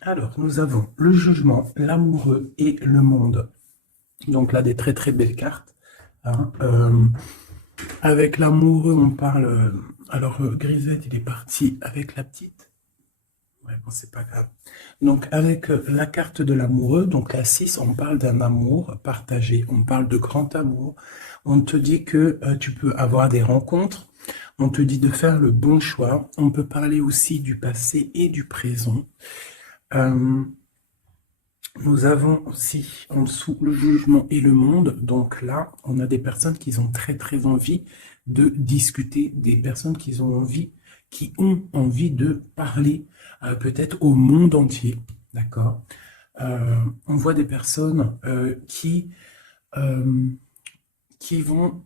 Alors, nous avons le jugement, l'amoureux et le monde. Donc là, des très très belles cartes, hein. Avec l'amoureux, on parle. Alors, Grisette, il est parti avec la petite. Ouais, bon, c'est pas grave. Donc, avec la carte de l'amoureux, donc la 6, on parle d'un amour partagé. On parle de grand amour. On te dit que tu peux avoir des rencontres. On te dit de faire le bon choix. On peut parler aussi du passé et du présent. Euh, Nous avons aussi en dessous le jugement et le monde. Donc là, on a des personnes qui ont très très envie de discuter, des personnes qui ont envie de parler peut-être au monde entier. D'accord? On voit des personnes euh, qui vont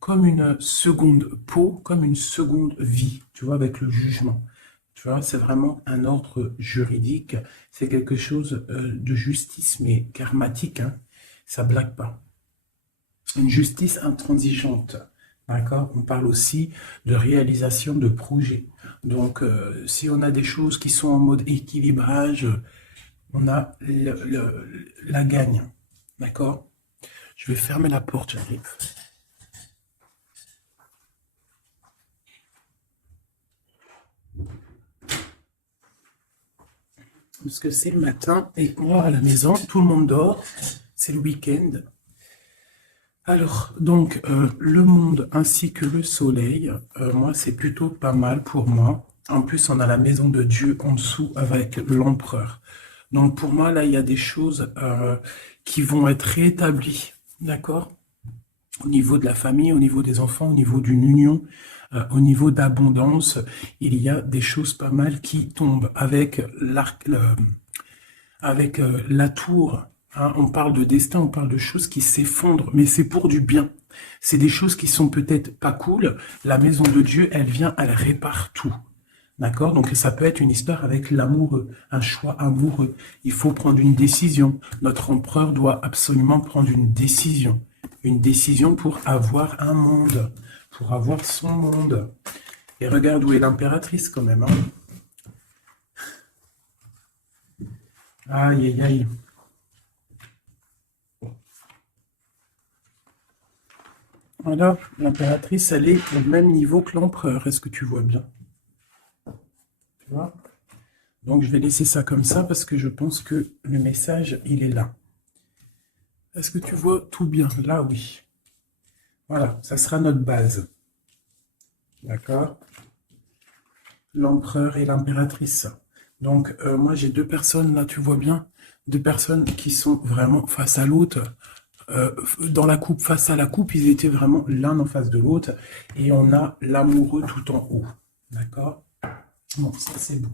comme une seconde peau, comme une seconde vie, tu vois, avec le jugement. Tu vois, c'est vraiment un ordre juridique, c'est quelque chose de justice, mais karmatique, hein, ça blague pas. Une justice intransigeante, d'accord? On parle aussi de réalisation de projets. Donc, si on a des choses qui sont en mode équilibrage, on a la gagne, d'accord? Je vais fermer la porte, j'arrive. Parce que c'est le matin et moi à la maison, tout le monde dort, c'est le week-end. Alors, donc, le monde ainsi que le soleil, moi, c'est plutôt pas mal pour moi. En plus, on a la maison de Dieu en dessous avec l'empereur. Donc, pour moi, là, il y a des choses qui vont être rétablies, d'accord? Au niveau de la famille, au niveau des enfants, au niveau d'une union, au niveau d'abondance, il y a des choses pas mal qui tombent avec avec la tour. Hein, on parle de destin, on parle de choses qui s'effondrent, mais c'est pour du bien. C'est des choses qui sont peut-être pas cool. La maison de Dieu, elle vient, elle répare tout. D'accord? Donc ça peut être une histoire avec l'amoureux, un choix amoureux. Il faut prendre une décision. Notre empereur doit absolument prendre une décision. Une décision pour avoir un monde, pour avoir son monde. Et regarde où est l'impératrice quand même. Hein. Aïe, aïe, aïe. Voilà, l'impératrice, elle est au même niveau que l'empereur. Est-ce que tu vois bien? Tu vois? Donc, je vais laisser ça comme ça parce que je pense que le message, il est là. Est-ce que tu vois tout bien? Là, oui. Voilà, ça sera notre base. D'accord? L'empereur et l'impératrice. Donc, moi, j'ai deux personnes, là, tu vois bien, deux personnes qui sont vraiment face à l'autre. Dans la coupe, face à la coupe, ils étaient vraiment l'un en face de l'autre. Et on a l'amoureux tout en haut. D'accord? Bon, ça, c'est bon.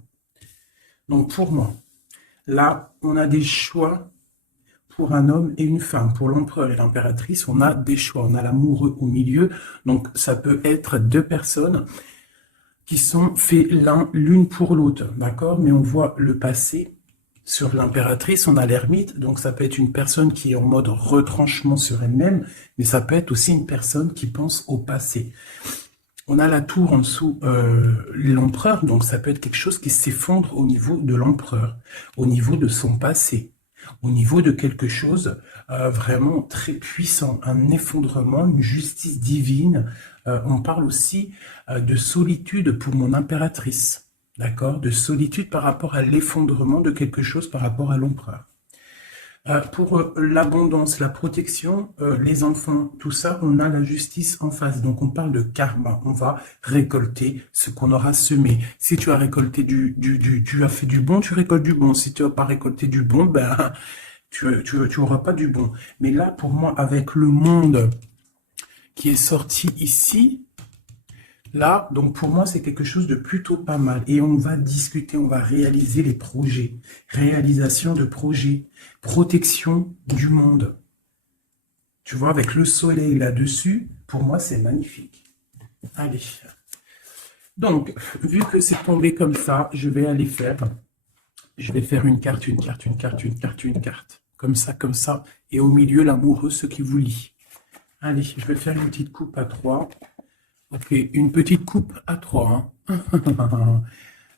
Donc, pour moi, là, on a des choix pour un homme et une femme. Pour l'empereur et l'impératrice, on a des choix. On a l'amoureux au milieu. Donc, ça peut être deux personnes qui sont faits l'une pour l'autre, d'accord? Mais on voit le passé. Sur l'impératrice, on a l'ermite, donc ça peut être une personne qui est en mode retranchement sur elle-même, mais ça peut être aussi une personne qui pense au passé. On a la tour en dessous, l'empereur, donc ça peut être quelque chose qui s'effondre au niveau de l'empereur, au niveau de son passé, au niveau de quelque chose vraiment très puissant, un effondrement, une justice divine. On parle aussi de solitude pour mon impératrice, d'accord? De solitude par rapport à l'effondrement de quelque chose par rapport à l'empereur. Pour l'abondance, la protection, les enfants, tout ça, on a la justice en face. Donc on parle de karma. On va récolter ce qu'on aura semé. Si tu as récolté tu as fait du bon, tu récoltes du bon. Si tu n'as pas récolté du bon, ben tu auras pas du bon. Mais là, pour moi, avec le monde qui est sorti ici, là, donc pour moi, c'est quelque chose de plutôt pas mal. Et on va discuter, on va réaliser les projets. Réalisation de projets. Protection du monde. Tu vois, avec le soleil là-dessus, pour moi, c'est magnifique. Allez. Donc, vu que c'est tombé comme ça, je vais aller faire. Je vais faire une carte, une carte, une carte, une carte, une carte. Comme ça, comme ça. Et au milieu, l'amoureux, ce qui vous lie. Allez, je vais faire une petite coupe à 3. Ok, une petite coupe à 3. Hein.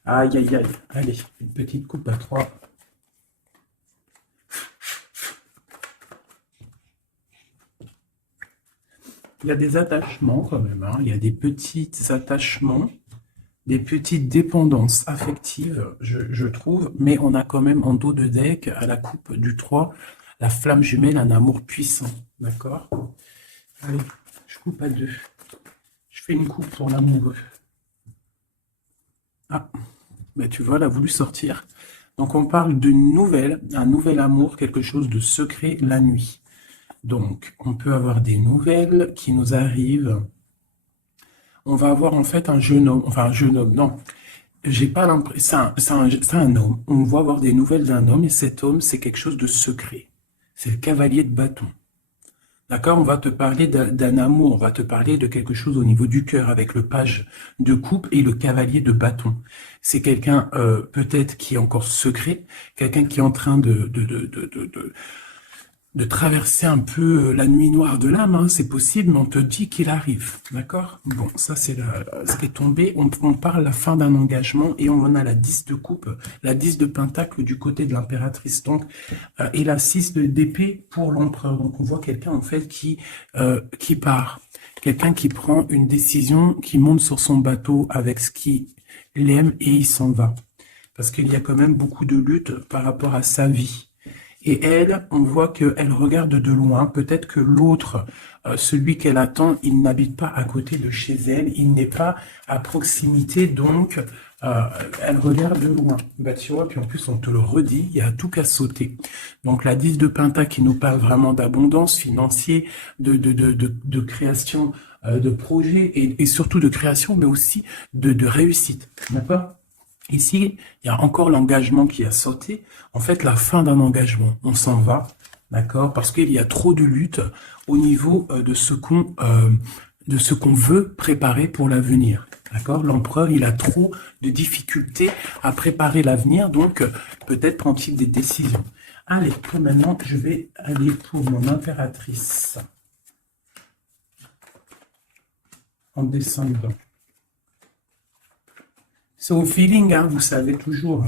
Aïe, aïe, aïe. Allez, une petite coupe à 3. il y a des attachements quand même, hein. Il y a des petits attachements, des petites dépendances affectives, je trouve, mais on a quand même en dos de deck, à la coupe du 3, la flamme jumelle, un amour puissant, d'accord? Allez, je coupe à 2. Je fais une coupe pour l'amoureux. Ah, ben tu vois, elle a voulu sortir. Donc on parle d'une nouvelle, un nouvel amour, quelque chose de secret la nuit. Donc on peut avoir des nouvelles qui nous arrivent. On va avoir en fait un jeune homme, enfin un jeune homme, non. J'ai pas l'impression, c'est un homme. On va avoir des nouvelles d'un homme et cet homme, c'est quelque chose de secret. C'est le cavalier de bâton. D'accord? On va te parler d'un amour, on va te parler de quelque chose au niveau du cœur avec le page de coupe et le cavalier de bâton. C'est quelqu'un peut-être qui est encore secret, quelqu'un qui est en train de traverser un peu la nuit noire de l'âme, hein, c'est possible, mais on te dit qu'il arrive, d'accord? Bon, ça c'est ce qui est tombé, on parle la fin d'un engagement, et on a la 10 de coupe, la 10 de pentacle du côté de l'impératrice, donc, et la 6 d'épée pour l'empereur, donc on voit quelqu'un en fait qui part, quelqu'un qui prend une décision, qui monte sur son bateau avec ce qu'il aime, et il s'en va, parce qu'il y a quand même beaucoup de lutte par rapport à sa vie. Et elle, on voit qu'elle regarde de loin. Peut-être que l'autre, celui qu'elle attend, il n'habite pas à côté de chez elle. Il n'est pas à proximité. Donc, elle regarde de loin. Bah, tu vois, puis en plus, on te le redit, il y a tout qu'à sauter. Donc, la 10 de Pentacle qui nous parle vraiment d'abondance financière, de création de projets et surtout de création, mais aussi de réussite. D'accord ? Ici, il y a encore l'engagement qui a sauté. En fait, la fin d'un engagement, on s'en va, d'accord? Parce qu'il y a trop de lutte au niveau de ce qu'on veut préparer pour l'avenir, d'accord? L'empereur, il a trop de difficultés à préparer l'avenir, donc peut-être prend-il des décisions. Allez, maintenant, je vais aller pour mon impératrice en descendant. C'est au feeling, hein, vous savez toujours.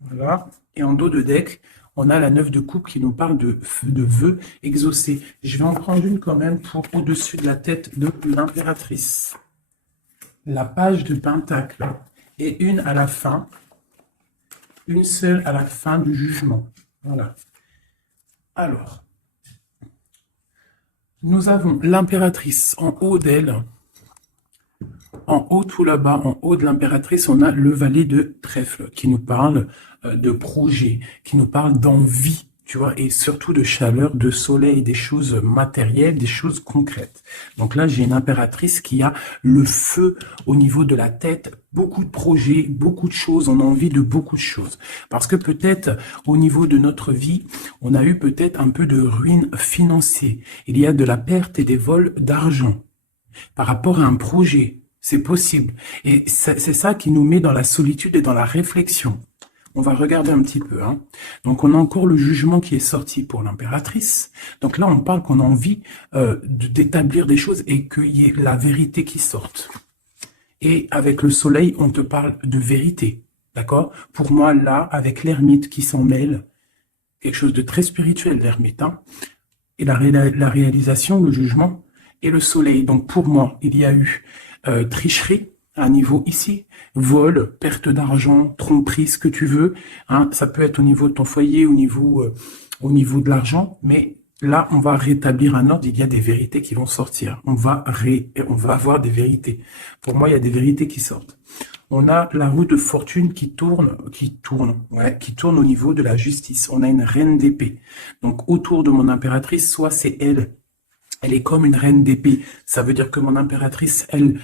Voilà. Et en dos de deck, on a la 9 de coupe qui nous parle de vœux exaucés. Je vais en prendre une quand même pour au-dessus de la tête de l'impératrice. La page de pentacle. Et une à la fin. Une seule à la fin du jugement. Voilà. Alors. Nous avons l'impératrice en haut d'elle. En haut, tout là-bas, en haut de l'impératrice, on a le valet de trèfle qui nous parle de projet, qui nous parle d'envie, tu vois, et surtout de chaleur, de soleil, des choses matérielles, des choses concrètes. Donc là, j'ai une impératrice qui a le feu au niveau de la tête, beaucoup de projets, beaucoup de choses, on a envie de beaucoup de choses. Parce que peut-être, au niveau de notre vie, on a eu peut-être un peu de ruine financière. Il y a de la perte et des vols d'argent par rapport à un projet. C'est possible. Et c'est ça qui nous met dans la solitude et dans la réflexion. On va regarder un petit peu. Hein. Donc, on a encore le jugement qui est sorti pour l'impératrice. Donc là, on parle qu'on a envie d'établir des choses et qu'il y ait la vérité qui sorte. Et avec le soleil, on te parle de vérité. D'accord? Pour moi, là, avec l'ermite qui s'en mêle, quelque chose de très spirituel, l'ermite. Hein, et la réalisation, le jugement et le soleil. Donc, pour moi, il y a eu tricherie à un niveau ici, vol, perte d'argent, tromperie, ce que tu veux. Hein, ça peut être au niveau de ton foyer, au niveau de l'argent, mais là, on va rétablir un ordre. Il y a des vérités qui vont sortir. On va avoir des vérités. Pour moi, il y a des vérités qui sortent. On a la roue de fortune qui tourne au niveau de la justice. On a une reine d'épée. Donc, autour de mon impératrice, soit c'est elle. Elle est comme une reine d'épée. Ça veut dire que mon impératrice, elle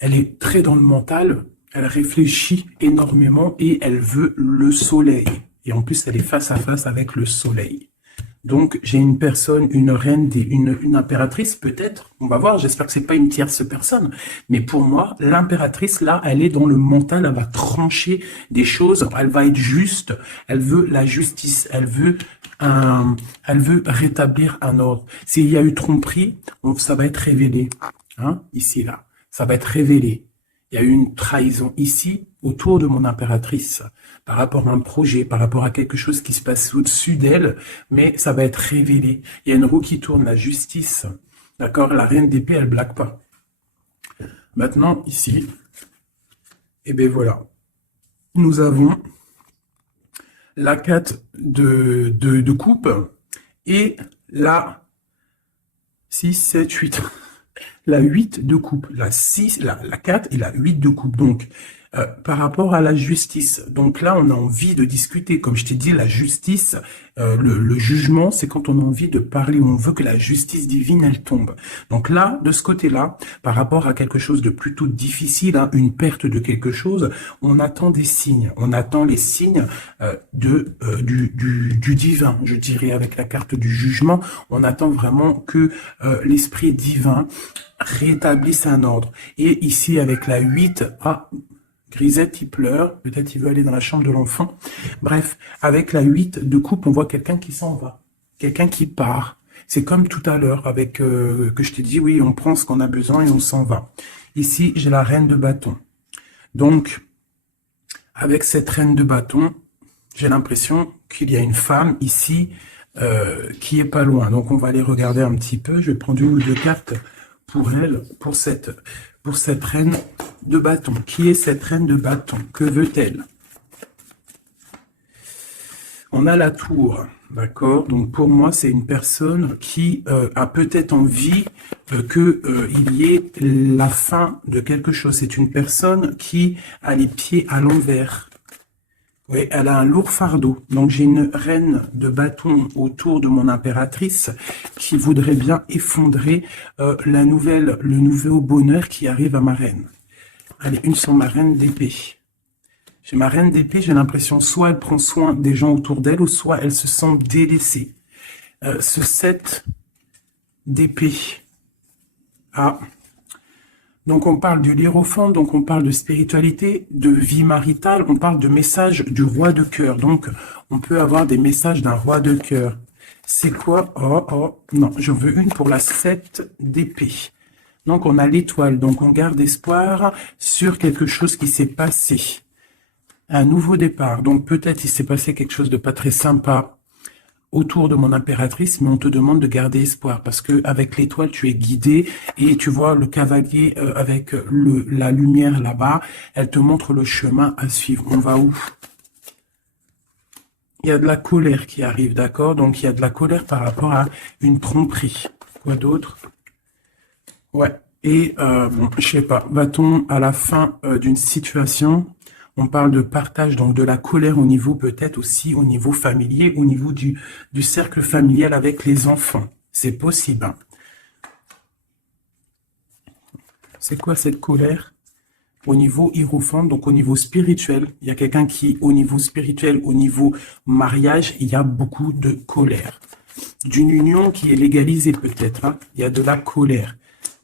est très dans le mental. Elle réfléchit énormément et elle veut le soleil. Et en plus, elle est face à face avec le soleil. Donc, j'ai une personne, une reine, une impératrice, peut-être. On va voir, j'espère que c'est pas une tierce personne. Mais pour moi, l'impératrice, là, elle est dans le mental, elle va trancher des choses, elle va être juste, elle veut la justice, elle veut rétablir un ordre. S'il y a eu tromperie, ça va être révélé. Hein, ici, là. Ça va être révélé. Il y a eu une trahison ici, autour de mon impératrice, par rapport à un projet, par rapport à quelque chose qui se passe au-dessus d'elle, mais ça va être révélé. Il y a une roue qui tourne, la justice. D'accord? La reine d'épée, elle blague pas. Maintenant, ici, et bien voilà. Nous avons la 4 de coupe et la 6, 7, 8. La 8 de coupe, la 6, la 4 et la 8 de coupe. Donc, par rapport à la justice, donc là, on a envie de discuter. Comme je t'ai dit, la justice, le jugement, c'est quand on a envie de parler, on veut que la justice divine, elle tombe. Donc là, de ce côté-là, par rapport à quelque chose de plutôt difficile, hein, une perte de quelque chose, on attend des signes. On attend les signes du divin, je dirais, avec la carte du jugement. On attend vraiment que l'esprit divin rétablisse un ordre. Et ici, avec la 8, Grisette, il pleure, peut-être il veut aller dans la chambre de l'enfant. Bref, avec la 8 de coupe, on voit quelqu'un qui s'en va, quelqu'un qui part. C'est comme tout à l'heure, avec que je t'ai dit, oui, on prend ce qu'on a besoin et on s'en va. Ici, j'ai la reine de bâton. Donc, avec cette reine de bâton, j'ai l'impression qu'il y a une femme ici qui est pas loin. Donc, on va aller regarder un petit peu. Je vais prendre une ou deux cartes pour elle, pour cette reine de bâton. Qui est cette reine de bâton? Que veut-elle? On a la tour, d'accord? Donc pour moi, c'est une personne qui a peut-être envie qu'il y ait la fin de quelque chose. C'est une personne qui a les pieds à l'envers. Oui, elle a un lourd fardeau. Donc j'ai une reine de bâton autour de mon impératrice qui voudrait bien effondrer le nouveau bonheur qui arrive à ma reine. Allez, une sur ma reine d'épée. J'ai ma reine d'épée, j'ai l'impression soit elle prend soin des gens autour d'elle, ou soit elle se sent délaissée. Ce 7 d'épée. Donc on parle du hiérophante, donc on parle de spiritualité, de vie maritale, on parle de message du roi de cœur. Donc on peut avoir des messages d'un roi de cœur. C'est quoi? Non, j'en veux une pour la 7 d'épée. Donc on a l'étoile, donc on garde espoir sur quelque chose qui s'est passé. Un nouveau départ, donc peut-être il s'est passé quelque chose de pas très sympa autour de mon impératrice, mais on te demande de garder espoir, parce que avec l'étoile tu es guidé, et tu vois le cavalier avec la lumière là-bas, elle te montre le chemin à suivre. On va où? Il y a de la colère qui arrive, d'accord? Donc il y a de la colère par rapport à une tromperie. Quoi d'autre? Ouais, et je sais pas, va-t-on à la fin d'une situation? On parle de partage, donc de la colère au niveau peut-être aussi, au niveau familier, au niveau du cercle familial avec les enfants. C'est possible. Hein. C'est quoi cette colère? Au niveau hiérophante, donc au niveau spirituel. Il y a quelqu'un qui, au niveau spirituel, au niveau mariage, il y a beaucoup de colère. D'une union qui est légalisée peut-être. Hein. Il y a de la colère.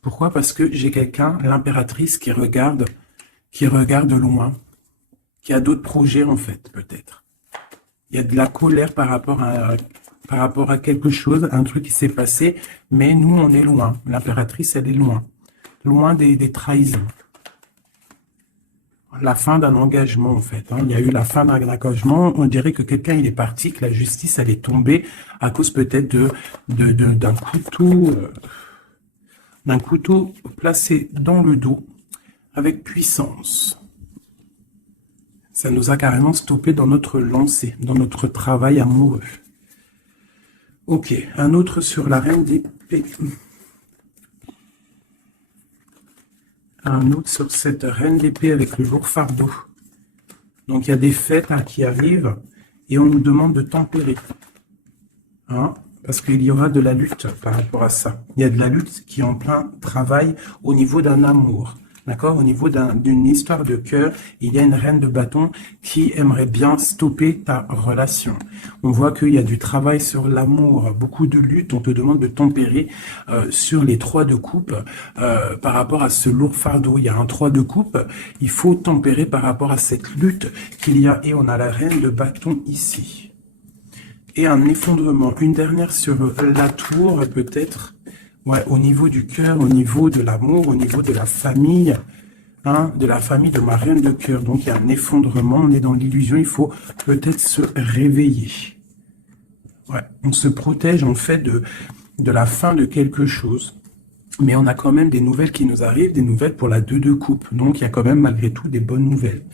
Pourquoi? Parce que j'ai quelqu'un, l'impératrice, qui regarde loin, qui a d'autres projets en fait, peut-être. Il y a de la colère par rapport à quelque chose, un truc qui s'est passé, mais nous, on est loin. L'impératrice, elle est loin. Loin des trahisons. La fin d'un engagement, en fait. Hein. Il y a eu la fin d'un engagement. On dirait que quelqu'un, il est parti, que la justice, elle est tombée à cause peut-être d'un couteau... d'un couteau placé dans le dos avec puissance. Ça nous a carrément stoppé dans notre lancée, dans notre travail amoureux. Ok, un autre sur la reine d'épée. Un autre sur cette reine d'épée avec le lourd fardeau. Donc il y a des fêtes qui arrivent et on nous demande de tempérer. Hein? Parce qu'il y aura de la lutte par rapport à ça. Il y a de la lutte qui est en plein travail au niveau d'un amour. D'accord? Au niveau d'une histoire de cœur, il y a une reine de bâton qui aimerait bien stopper ta relation. On voit qu'il y a du travail sur l'amour, beaucoup de lutte. On te demande de tempérer sur les 3 de coupe par rapport à ce lourd fardeau. Il y a un 3 de coupe. Il faut tempérer par rapport à cette lutte qu'il y a. Et on a la reine de bâton ici. Et un effondrement. Une dernière sur la tour, peut-être. Ouais, au niveau du cœur, au niveau de l'amour, au niveau de la famille. hein, de la famille de ma reine de cœur. Donc, il y a un effondrement, on est dans l'illusion, il faut peut-être se réveiller. Ouais, on se protège en fait de la fin de quelque chose. Mais on a quand même des nouvelles qui nous arrivent, des nouvelles pour la 2 de coupe. Donc, il y a quand même malgré tout des bonnes nouvelles.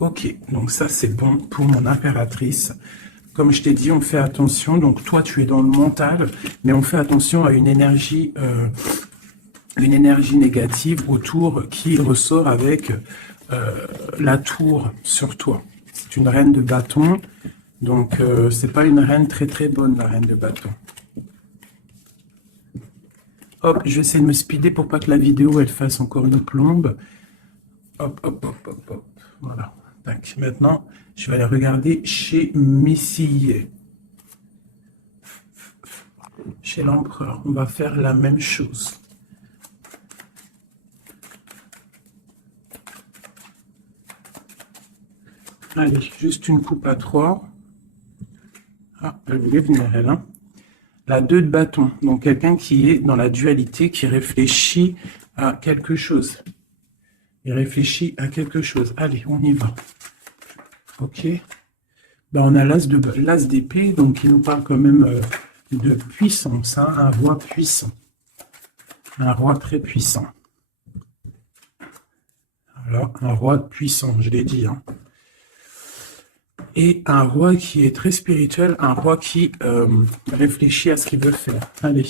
Ok, donc ça c'est bon pour mon impératrice. Comme je t'ai dit, on fait attention. Donc toi, tu es dans le mental, mais on fait attention à une énergie négative autour qui ressort avec la tour sur toi. C'est une reine de bâton, donc c'est pas une reine très très bonne, la reine de bâton. Hop, je vais essayer de me speeder pour pas que la vidéo elle fasse encore une plombe. Hop, hop, hop, hop, hop. Voilà. Tac. Maintenant, je vais aller regarder chez Messie. Chez l'empereur, on va faire la même chose. Allez, juste une coupe à 3. Ah, elle voulait venir, elle, hein. La 2 de bâton, donc quelqu'un qui est dans la dualité, qui réfléchit à quelque chose. Il réfléchit à quelque chose. Allez, on y va. Ok. Ben, on a l'as d'épée, donc il nous parle quand même de puissance, hein, un roi puissant. Un roi très puissant. Voilà, un roi puissant, je l'ai dit, hein. Et un roi qui est très spirituel, un roi qui réfléchit à ce qu'il veut faire. Allez.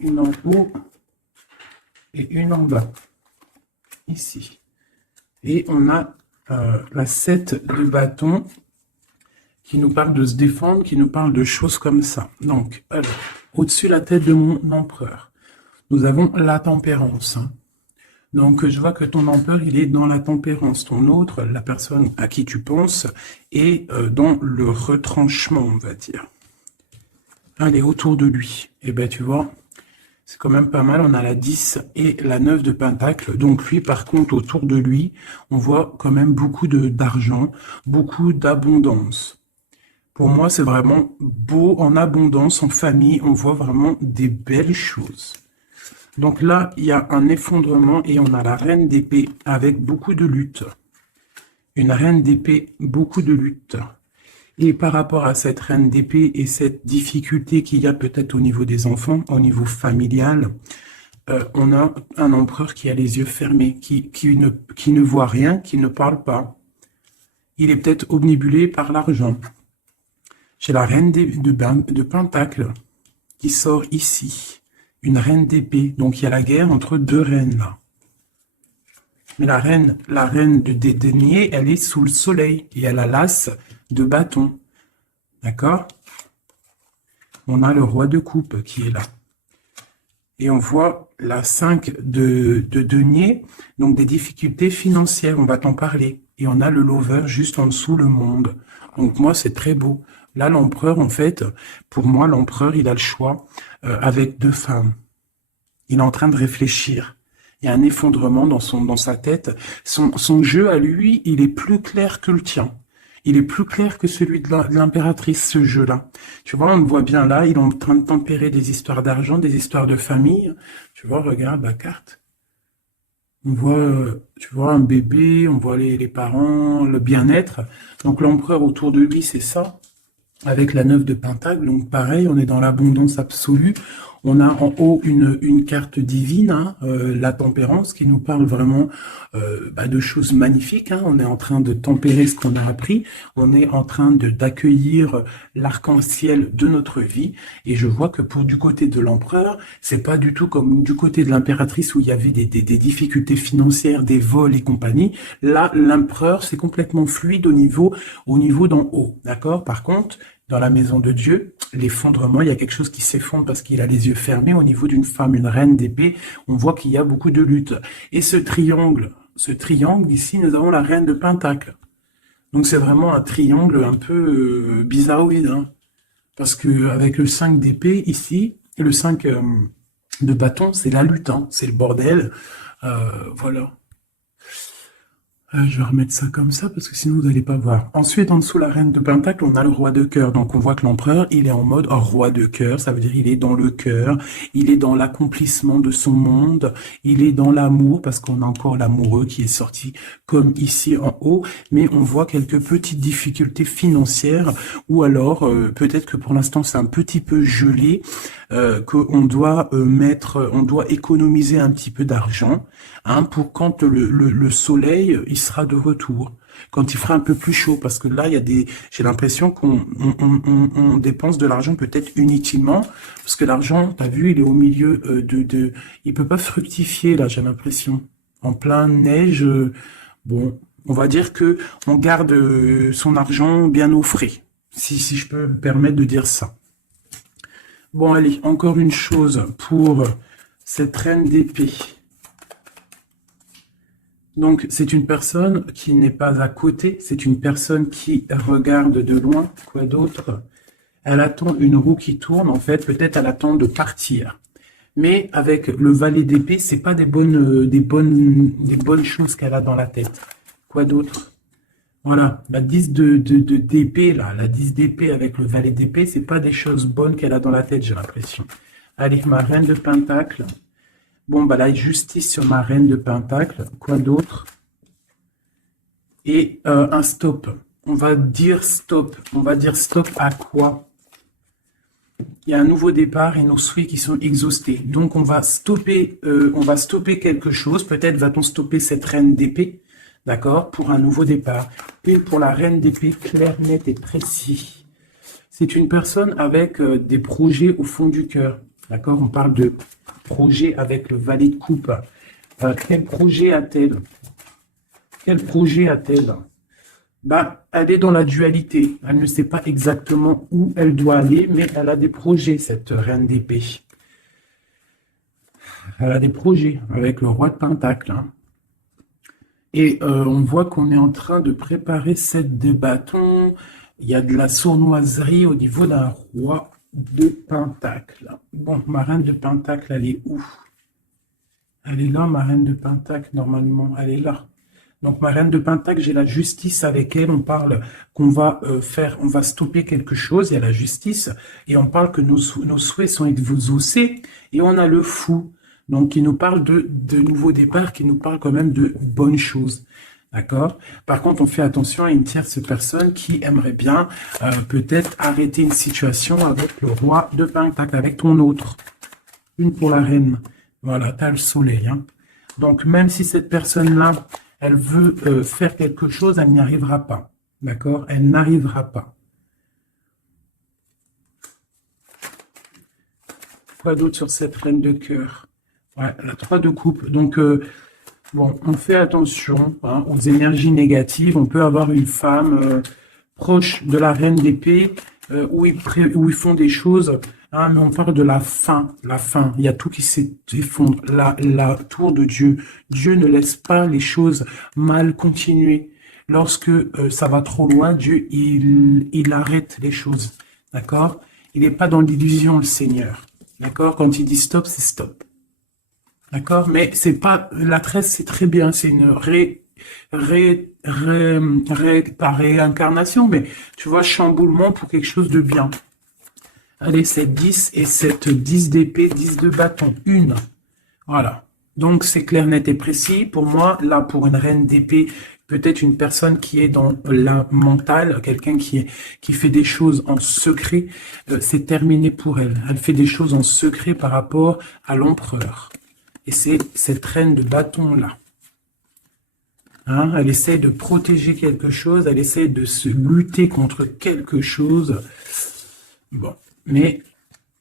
Une en haut et une en bas. Ici. Et on a la 7 de bâton qui nous parle de se défendre, qui nous parle de choses comme ça. Donc, au-dessus de la tête de mon empereur, nous avons la tempérance. Hein. Donc, je vois que ton empereur, il est dans la tempérance. Ton autre, la personne à qui tu penses, est dans le retranchement, on va dire. Elle est autour de lui. Et bien, tu vois, c'est quand même pas mal. On a la 10 et la 9 de pentacle. Donc, lui, par contre, autour de lui, on voit quand même beaucoup d'argent, beaucoup d'abondance. Pour moi, c'est vraiment beau, en abondance, en famille. On voit vraiment des belles choses. Donc là, il y a un effondrement et on a la reine d'épée avec beaucoup de lutte. Une reine d'épée, beaucoup de lutte. Et par rapport à cette reine d'épée et cette difficulté qu'il y a peut-être au niveau des enfants, au niveau familial, on a un empereur qui a les yeux fermés, qui ne voit rien, qui ne parle pas. Il est peut-être omnibulé par l'argent. J'ai la reine de pentacle qui sort ici. Une reine d'épée. Donc, il y a la guerre entre 2 reines, là. Mais la reine de denier, elle est sous le soleil. Et elle a l'as de bâton. D'accord? On a le roi de coupe qui est là. Et on voit la 5 de denier. Donc, des difficultés financières. On va t'en parler. Et on a le lover juste en dessous, le monde. Donc, moi, c'est très beau. Là, l'empereur, en fait, pour moi, l'empereur, il a le choix avec 2 femmes. Il est en train de réfléchir. Il y a un effondrement dans sa tête. Son jeu à lui, il est plus clair que le tien. Il est plus clair que celui de l'impératrice, ce jeu-là. Tu vois, on le voit bien là, il est en train de tempérer des histoires d'argent, des histoires de famille. Tu vois, regarde la carte. On voit, tu vois, un bébé, on voit les parents, le bien-être. Donc l'empereur autour de lui, c'est ça. Avec la 9 de pentacle, donc pareil, on est dans l'abondance absolue. On a en haut une carte divine, hein, la tempérance, qui nous parle vraiment de choses magnifiques. Hein. On est en train de tempérer ce qu'on a appris. On est en train d'accueillir l'arc-en-ciel de notre vie. Et je vois que du côté de l'empereur, c'est pas du tout comme du côté de l'impératrice où il y avait des difficultés financières, des vols et compagnie. Là, l'empereur, c'est complètement fluide au niveau d'en haut. D'accord? Par contre, dans la maison de Dieu, l'effondrement, il y a quelque chose qui s'effondre parce qu'il a les yeux fermés au niveau d'une femme, une reine d'épée. On voit qu'il y a beaucoup de lutte. Et ce triangle ici, nous avons la reine de pentacle. Donc c'est vraiment un triangle un peu bizarroïde, hein, parce que avec le 5 d'épée ici, et le 5 de bâton, c'est la lutte, hein, c'est le bordel. Voilà. Je vais remettre ça comme ça parce que sinon vous n'allez pas voir. Ensuite, en dessous la reine de Pentacle, on a le roi de cœur. Donc on voit que l'empereur, il est en mode roi de cœur. Ça veut dire il est dans le cœur, il est dans l'accomplissement de son monde, il est dans l'amour parce qu'on a encore l'amoureux qui est sorti comme ici en haut. Mais on voit quelques petites difficultés financières ou alors peut-être que pour l'instant c'est un petit peu gelé, qu'on doit on doit économiser un petit peu d'argent. Hein, pour quand le soleil il sera de retour, quand il fera un peu plus chaud, parce que là il y a j'ai l'impression qu'on dépense de l'argent peut-être inutilement, parce que l'argent, t'as vu, il est au milieu il peut pas fructifier là, j'ai l'impression, en plein neige. Bon, on va dire que on garde son argent bien au frais, si je peux me permettre de dire ça. Bon allez, encore une chose pour cette reine d'épée. Donc, c'est une personne qui n'est pas à côté, c'est une personne qui regarde de loin. Quoi d'autre? Elle attend une roue qui tourne, en fait, peut-être elle attend de partir. Mais avec le valet d'épée, c'est pas des bonnes choses qu'elle a dans la tête. Quoi d'autre? Voilà, la 10 d'épée, là, la 10 d'épée avec le valet d'épée, c'est pas des choses bonnes qu'elle a dans la tête, j'ai l'impression. Allez, ma reine de pentacle. Bon, bah la justice sur ma reine de pentacle. Quoi d'autre? Et un stop. On va dire stop. On va dire stop à quoi? Il y a un nouveau départ et nos souhaits qui sont exhaustés. Donc, on va stopper quelque chose. Peut-être va-t-on stopper cette reine d'épée, d'accord, pour un nouveau départ. Et pour la reine d'épée, clair, net et précis. C'est une personne avec des projets au fond du cœur. D'accord, on parle de projet avec le valet de coupe. Quel projet a-t-elle? Quel projet a-t-elle? Bah, elle est dans la dualité. Elle ne sait pas exactement où elle doit aller, mais elle a des projets, cette reine d'épée. Elle a des projets avec le roi de pentacle. Hein. Et on voit qu'on est en train de préparer 7 de bâtons. Il y a de la sournoiserie au niveau d'un roi de pentacle. Bon, ma reine de pentacle, elle est où? Elle est là, ma reine de pentacle, normalement. Elle est là. Donc, ma reine de pentacle, j'ai la justice avec elle. On parle qu'on va on va stopper quelque chose. Il y a la justice. Et on parle que nos souhaits sont exaucés. Et on a le fou. Donc, qui nous parle de nouveaux départs, qui nous parle quand même de bonnes choses. D'accord? Par contre, on fait attention à une tierce personne qui aimerait bien peut-être arrêter une situation avec le roi de pentacle, avec ton autre. Une pour la reine. Voilà, tu as le soleil. Hein. Donc, même si cette personne-là, elle veut faire quelque chose, elle n'y arrivera pas. D'accord? Elle n'arrivera pas. Quoi d'autre sur cette reine de cœur? Ouais, la 3 de coupe. Donc, bon, on fait attention hein, aux énergies négatives. On peut avoir une femme proche de la reine d'épée où ils font des choses, hein, mais on parle de la fin. La fin, il y a tout qui s'effondre. La tour de Dieu. Dieu ne laisse pas les choses mal continuer. Lorsque ça va trop loin, Dieu, il arrête les choses. D'accord? Il n'est pas dans l'illusion, le Seigneur. D'accord? Quand il dit stop, c'est stop. D'accord? Mais c'est pas, la 13, c'est très bien, c'est une pas réincarnation, mais tu vois, chamboulement pour quelque chose de bien. Allez, cette 10 et cette 10 d'épée, 10 de bâton, une. Voilà. Donc, c'est clair, net et précis. Pour moi, là, pour une reine d'épée, peut-être une personne qui est dans la mentale, quelqu'un qui fait des choses en secret, c'est terminé pour elle. Elle fait des choses en secret par rapport à l'empereur. Et c'est cette reine de bâton-là. Hein, elle essaie de protéger quelque chose, elle essaie de se lutter contre quelque chose. Bon, mais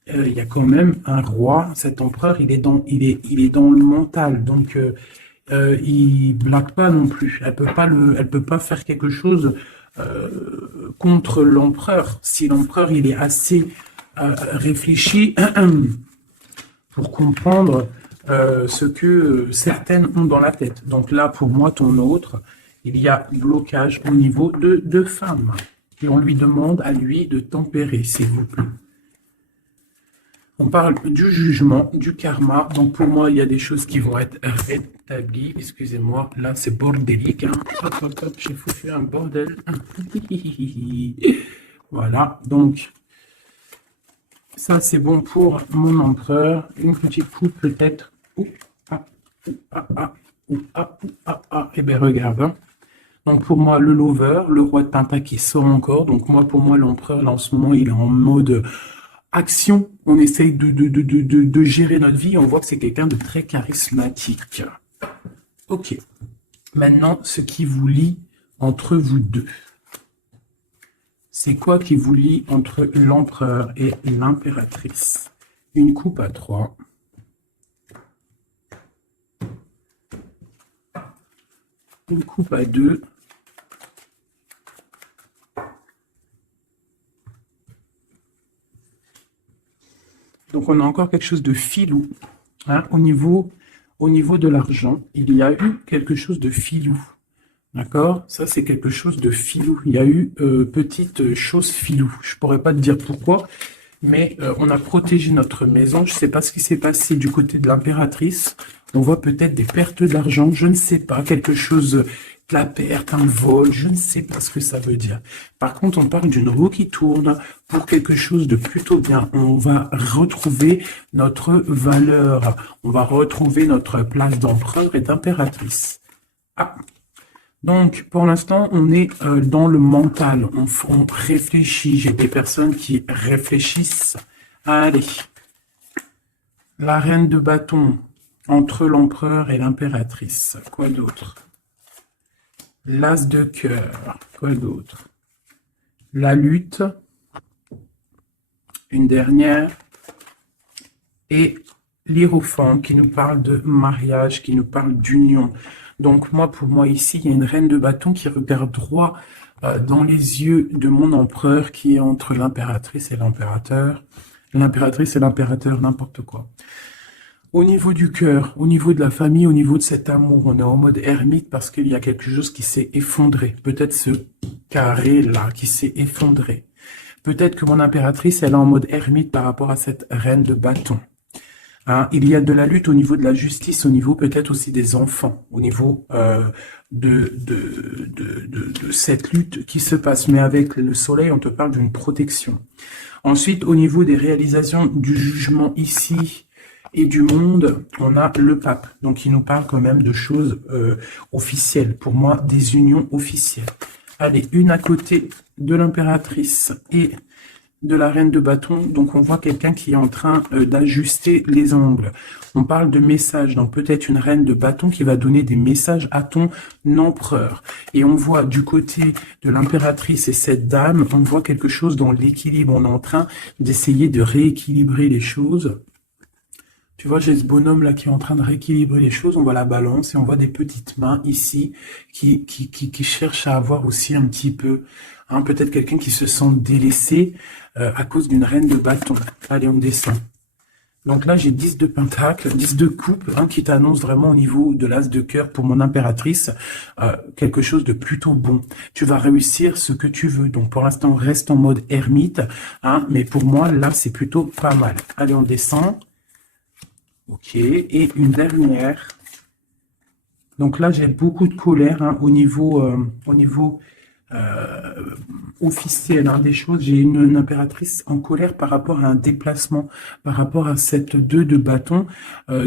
il y a quand même un roi, cet empereur, il est dans le mental, donc il blague pas non plus. Elle peut pas faire quelque chose contre l'empereur. Si l'empereur il est assez réfléchi pour comprendre ce que certaines ont dans la tête. Donc là, pour moi, ton autre, il y a blocage au niveau de deux femmes. Et on lui demande à lui de tempérer, s'il vous plaît. On parle du jugement, du karma. Donc pour moi, il y a des choses qui vont être rétablies. Excusez-moi, là c'est bordélique. Hein. Hop, hop, hop, j'ai foutu un bordel. Voilà, donc ça c'est bon pour mon empereur. Une petite coupe peut-être. Eh bien regarde. Hein. Donc pour moi, le lover, le roi de Pentacle qui sort encore. Donc moi, pour moi, l'empereur, là en ce moment, il est en mode action. On essaye de gérer notre vie. On voit que c'est quelqu'un de très charismatique. Ok. Maintenant, ce qui vous lie entre vous deux. C'est quoi qui vous lie entre l'empereur et l'impératrice? Une coupe à 3. Une coupe à 2. Donc, on a encore quelque chose de filou. Hein, au niveau de l'argent, il y a eu quelque chose de filou. D'accord? Ça, c'est quelque chose de filou. Il y a eu petite chose filou. Je pourrais pas te dire pourquoi, mais on a protégé notre maison. Je sais pas ce qui s'est passé du côté de l'impératrice. On voit peut-être des pertes d'argent. Je ne sais pas. Quelque chose, de la perte, un vol. Je ne sais pas ce que ça veut dire. Par contre, on parle d'une roue qui tourne pour quelque chose de plutôt bien. On va retrouver notre valeur. On va retrouver notre place d'empereur et d'impératrice. Ah. Donc, pour l'instant, on est dans le mental. On réfléchit. J'ai des personnes qui réfléchissent. Allez. La reine de bâton entre l'empereur et l'impératrice. Quoi d'autre? L'as de cœur. Quoi d'autre? La lutte. Une dernière. Et l'hiérophant qui nous parle de mariage, qui nous parle d'union. Donc moi, pour moi ici, il y a une reine de bâton qui regarde droit dans les yeux de mon empereur qui est entre l'impératrice et l'impérateur. L'impératrice et l'impérateur, n'importe quoi. Au niveau du cœur, au niveau de la famille, au niveau de cet amour, on est en mode ermite parce qu'il y a quelque chose qui s'est effondré. Peut-être ce carré-là qui s'est effondré. Peut-être que mon impératrice, elle est en mode ermite par rapport à cette reine de bâton. Hein, il y a de la lutte au niveau de la justice, au niveau peut-être aussi des enfants, au niveau de cette lutte qui se passe. Mais avec le soleil, on te parle d'une protection. Ensuite, au niveau des réalisations du jugement ici et du monde, on a le pape. Donc, il nous parle quand même de choses officielles. Pour moi, des unions officielles. Allez, une à côté de l'impératrice et de la reine de bâton, donc on voit quelqu'un qui est en train d'ajuster les angles. On parle de messages, donc peut-être une reine de bâton qui va donner des messages à ton empereur. Et on voit du côté de l'impératrice et cette dame, on voit quelque chose dans l'équilibre. On est en train d'essayer de rééquilibrer les choses. Tu vois, j'ai ce bonhomme là qui est en train de rééquilibrer les choses. On voit la balance et on voit des petites mains ici qui cherchent à avoir aussi un petit peu, hein, peut-être quelqu'un qui se sent délaissé à cause d'une reine de bâton. Allez, on descend. Donc là, j'ai 10 de pentacle, 10 de coupe, hein, qui t'annonce vraiment au niveau de l'as de cœur pour mon impératrice, quelque chose de plutôt bon. Tu vas réussir ce que tu veux. Donc pour l'instant, reste en mode ermite, hein, mais pour moi, là, c'est plutôt pas mal. Allez, on descend. Ok, et une dernière. Donc là, j'ai beaucoup de colère, hein, au niveau officiel, hein, des choses. J'ai une impératrice en colère par rapport à un déplacement, par rapport à cette 2 de bâton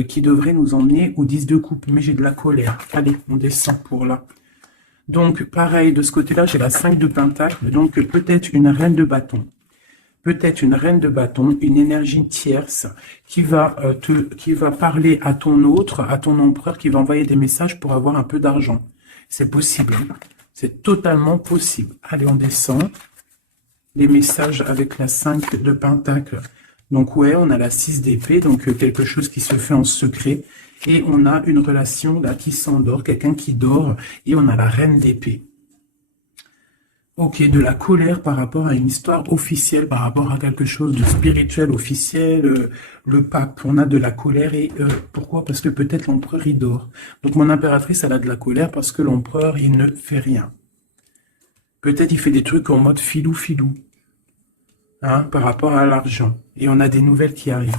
qui devrait nous emmener au 10 de coupe. Mais j'ai de la colère. Allez, on descend pour là. Donc, pareil, de ce côté-là, j'ai la 5 de pentacle. Donc, peut-être une reine de bâton. Peut-être une reine de bâton, une énergie tierce qui va parler à ton autre, à ton empereur, qui va envoyer des messages pour avoir un peu d'argent. C'est possible. Hein. C'est totalement possible. Allez, on descend. Les messages avec la 5 de pentacle. Donc ouais, on a la 6 d'épée, donc quelque chose qui se fait en secret. Et on a une relation là qui s'endort, quelqu'un qui dort. Et on a la reine d'épée. Ok, de la colère par rapport à une histoire officielle, par rapport à quelque chose de spirituel officiel, le pape, on a de la colère et pourquoi? Parce que peut-être l'empereur il dort. Donc mon impératrice elle a de la colère parce que l'empereur il ne fait rien. Peut-être il fait des trucs en mode filou filou. hein, par rapport à l'argent. Et on a des nouvelles qui arrivent.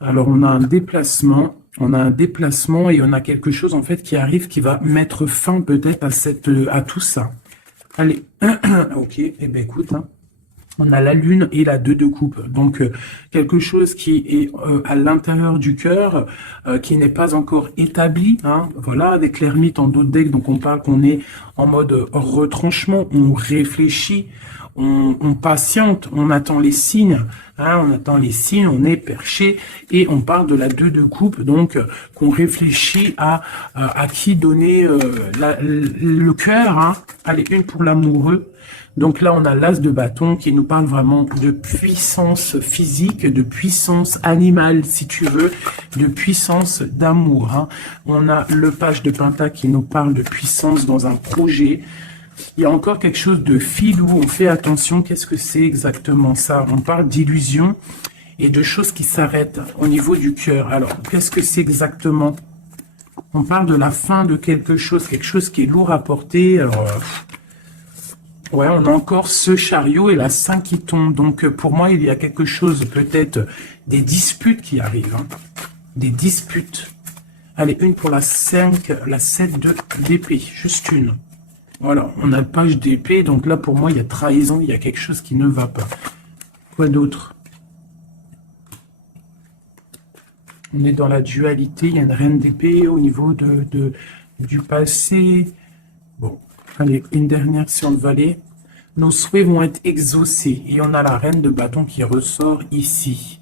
Alors, on a un déplacement. On a un déplacement et on a quelque chose, en fait, qui arrive, qui va mettre fin, peut-être, à tout ça. Allez. Ok. Eh ben, écoute, hein. On a la lune et la 2 de coupe. Donc, quelque chose qui est à l'intérieur du cœur, qui n'est pas encore établi. Hein. Voilà, avec l'ermite en dos de deck, donc on parle qu'on est en mode retranchement, on réfléchit, on patiente, on attend les signes. Hein, on attend les signes, on est perché et on parle de la 2 de coupe, donc qu'on réfléchit à qui donner le cœur. Hein. Allez, une pour l'amoureux. Donc là, on a l'as de bâton qui nous parle vraiment de puissance physique, de puissance animale, si tu veux, de puissance d'amour. Hein. On a le page de pentacle qui nous parle de puissance dans un projet. Il y a encore quelque chose de filou, on fait attention. Qu'est-ce que c'est exactement ça? On parle d'illusion et de choses qui s'arrêtent au niveau du cœur. Alors, qu'est-ce que c'est exactement? On parle de la fin de quelque chose qui est lourd à porter. Alors, ouais, on a encore ce chariot et la 5 qui tombe. Donc, pour moi, il y a quelque chose, peut-être, des disputes qui arrivent. Hein. Des disputes. Allez, une pour la 5, la 7 d'épée. Juste une. Voilà, on a le page d'épée. Donc là, pour moi, il y a trahison. Il y a quelque chose qui ne va pas. Quoi d'autre? On est dans la dualité. Il y a une reine d'épée au niveau du passé. Bon. Allez, une dernière sur le valet. Nos souhaits vont être exaucés. Et on a la reine de bâton qui ressort ici.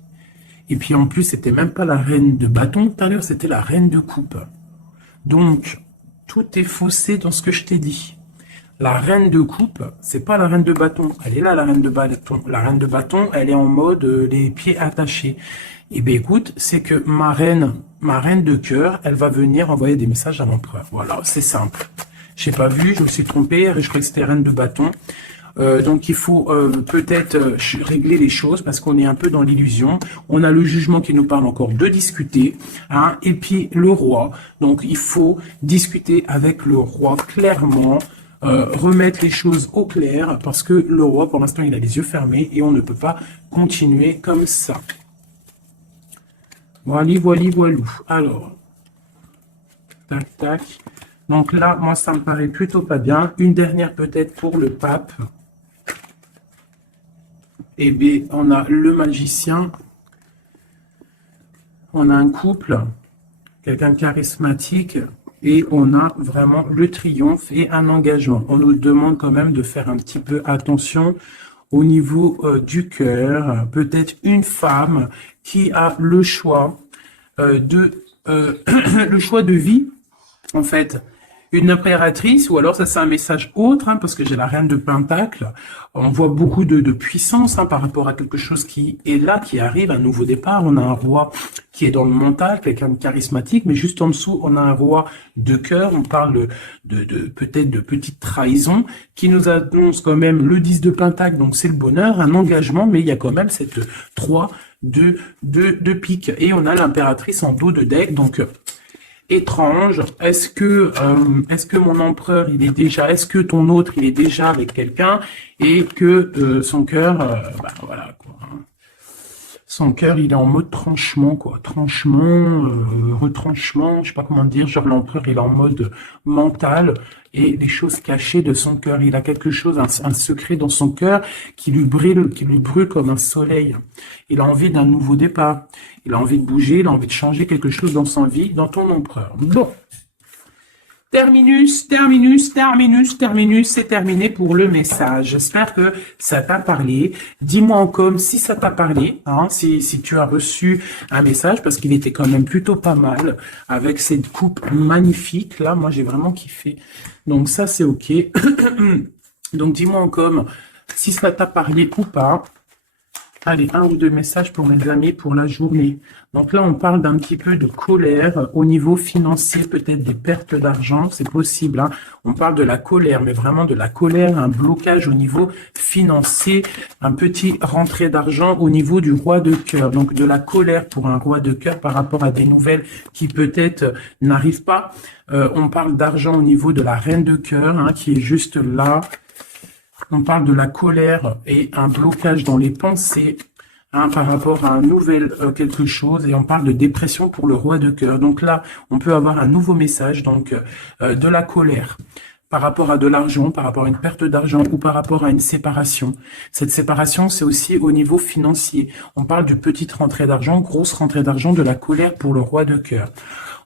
Et puis en plus, c'était même pas la reine de bâton tout à l'heure, c'était la reine de coupe. Donc, tout est faussé dans ce que je t'ai dit. La reine de coupe, c'est pas la reine de bâton. Elle est là, la reine de bâton. La reine de bâton, elle est en mode les pieds attachés. Et bien écoute, c'est que ma reine de cœur, elle va venir envoyer des messages à l'empereur. Voilà, c'est simple. J'ai pas vu, je me suis trompé, je croyais que c'était reine de bâton. Donc il faut peut-être régler les choses parce qu'on est un peu dans l'illusion. On a le jugement qui nous parle encore de discuter, hein, et puis le roi. Donc il faut discuter avec le roi clairement, remettre les choses au clair parce que le roi pour l'instant il a les yeux fermés et on ne peut pas continuer comme ça. Voilà, voilou. Alors, tac, tac. Donc là, moi, ça me paraît plutôt pas bien. Une dernière peut-être pour le pape. Eh bien, on a le magicien. On a un couple, quelqu'un de charismatique. Et on a vraiment le triomphe et un engagement. On nous demande quand même de faire un petit peu attention au niveau du cœur. Peut-être une femme qui a le choix le choix de vie, en fait. Une impératrice, ou alors ça c'est un message autre, hein, parce que j'ai la reine de Pentacle. On voit beaucoup de puissance hein, par rapport à quelque chose qui est là, qui arrive, un nouveau départ. On a un roi qui est dans le mental, quelqu'un de charismatique, mais juste en dessous, on a un roi de cœur. On parle peut-être de petite trahison, qui nous annonce quand même le 10 de Pentacle, donc c'est le bonheur, un engagement, mais il y a quand même cette 3 de pique. Et on a l'impératrice en dos de deck, donc étrange. Est-ce que mon empereur, est-ce que ton autre, il est déjà avec quelqu'un et que son cœur, voilà quoi. Son cœur, il est en mode tranchement, quoi. Tranchement, retranchement, je sais pas comment dire. Genre l'empereur, il est en mode mental et les choses cachées de son cœur. Il a quelque chose, un secret dans son cœur qui lui brûle comme un soleil. Il a envie d'un nouveau départ. Il a envie de bouger, il a envie de changer quelque chose dans sa vie, dans ton empereur. Bon. Terminus, c'est terminé pour le message. J'espère que ça t'a parlé. Dis-moi en com si ça t'a parlé, hein, si tu as reçu un message, parce qu'il était quand même plutôt pas mal, avec cette coupe magnifique. Là, moi, j'ai vraiment kiffé. Donc ça, c'est OK. Donc, dis-moi en com si ça t'a parlé ou pas. Allez, 1 ou 2 messages pour mes amis pour la journée. Donc là, on parle d'un petit peu de colère au niveau financier, peut-être des pertes d'argent, c'est possible. Hein. On parle de la colère, mais vraiment de la colère, un blocage au niveau financier, un petit rentrée d'argent au niveau du roi de cœur. Donc de la colère pour un roi de cœur par rapport à des nouvelles qui peut-être n'arrivent pas. On parle d'argent au niveau de la reine de cœur, hein, qui est juste là. On parle de la colère et un blocage dans les pensées, hein, par rapport à un nouvel quelque chose, et on parle de dépression pour le roi de cœur. Donc là, on peut avoir un nouveau message, donc de la colère par rapport à de l'argent, par rapport à une perte d'argent ou par rapport à une séparation. Cette séparation, c'est aussi au niveau financier. On parle de petite rentrée d'argent, grosse rentrée d'argent, de la colère pour le roi de cœur.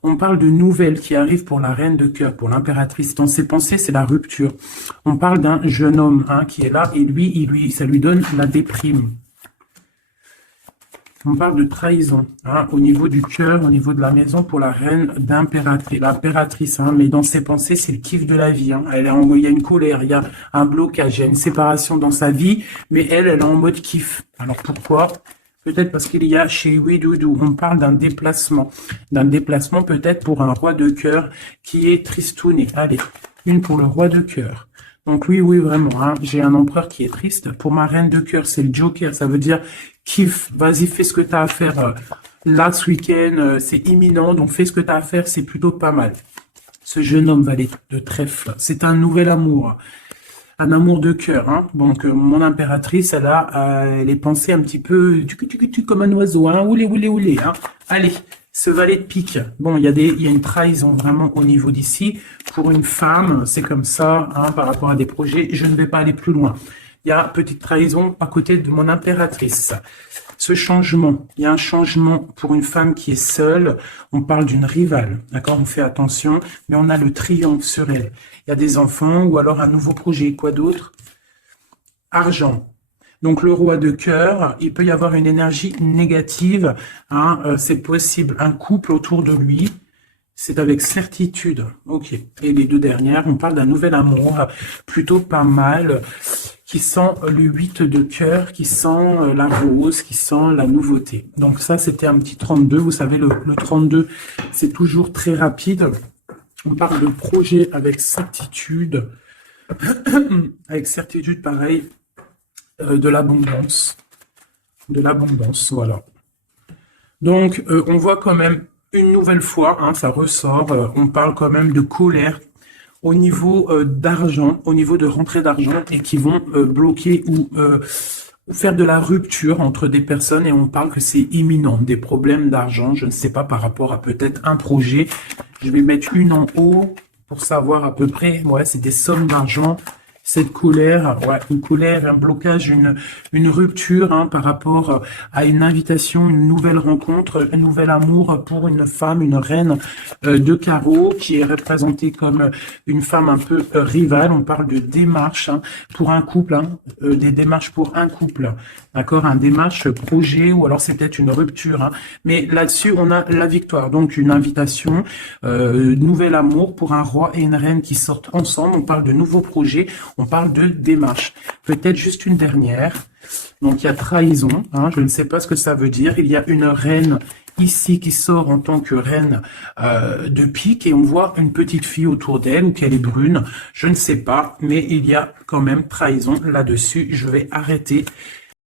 On parle de nouvelles qui arrivent pour la reine de cœur, pour l'impératrice. Dans ses pensées, c'est la rupture. On parle d'un jeune homme, hein, qui est là et ça lui donne la déprime. On parle de trahison, hein, au niveau du cœur, au niveau de la maison pour la reine d'impératrice, l'impératrice, hein, mais dans ses pensées, c'est le kiff de la vie. Hein. Il y a une colère, il y a un blocage, il y a une séparation dans sa vie, mais elle est en mode kiff. Alors pourquoi? Peut-être parce qu'il y a chez Ouidoudou, on parle d'un déplacement peut-être pour un roi de cœur qui est tristouné. Allez, une pour le roi de cœur. Donc oui, vraiment, hein, j'ai un empereur qui est triste. Pour ma reine de cœur, c'est le Joker, ça veut dire kiff, vas-y, fais ce que tu as à faire là ce week-end, c'est imminent, donc fais ce que tu as à faire, c'est plutôt pas mal. Ce jeune homme valet de trèfle, c'est un nouvel amour. Un amour de cœur, hein. Donc mon impératrice, elle est pensée un petit peu comme un oiseau, hein. Oulé, hein. Allez, ce valet de pique. Bon, il y a une trahison vraiment au niveau d'ici. Pour une femme, c'est comme ça, hein, par rapport à des projets. Je ne vais pas aller plus loin. Il y a petite trahison à côté de mon impératrice. Ce changement, il y a un changement pour une femme qui est seule. On parle d'une rivale, d'accord? On fait attention, mais on a le triomphe sur elle. Il y a des enfants ou alors un nouveau projet. Quoi d'autre? Argent. Donc le roi de cœur, il peut y avoir une énergie négative, hein, c'est possible. Un couple autour de lui, c'est avec certitude. Ok. Et les deux dernières, on parle d'un nouvel amour, plutôt pas mal, qui sent le 8 de cœur, qui sent la rose, qui sent la nouveauté. Donc ça, c'était un petit 32. Vous savez, le 32, c'est toujours très rapide. On parle de projet avec certitude. Avec certitude, pareil, de l'abondance. De l'abondance, voilà. Donc, on voit quand même une nouvelle fois, hein, ça ressort, on parle quand même de colère au niveau d'argent, au niveau de rentrée d'argent, et qui vont bloquer ou faire de la rupture entre des personnes, et on parle que c'est imminent, des problèmes d'argent, je ne sais pas, par rapport à peut-être un projet. Je vais mettre une en haut pour savoir à peu près, ouais, c'est des sommes d'argent. Cette colère, ouais, une colère, un blocage, une rupture, hein, par rapport à une invitation, une nouvelle rencontre, un nouvel amour pour une femme, une reine de carreau qui est représentée comme une femme un peu rivale. On parle de démarche, hein, pour un couple, hein, des démarches pour un couple, d'accord, un démarche projet, ou alors c'est peut-être une rupture, hein, mais là-dessus on a la victoire. Donc une invitation, nouvel amour pour un roi et une reine qui sortent ensemble. On parle de nouveaux projets. On parle de démarche. Peut-être juste une dernière. Donc, il y a trahison. Hein, je ne sais pas ce que ça veut dire. Il y a une reine ici qui sort en tant que reine de pique. Et on voit une petite fille autour d'elle ou qu'elle est brune. Je ne sais pas. Mais il y a quand même trahison là-dessus. Je vais arrêter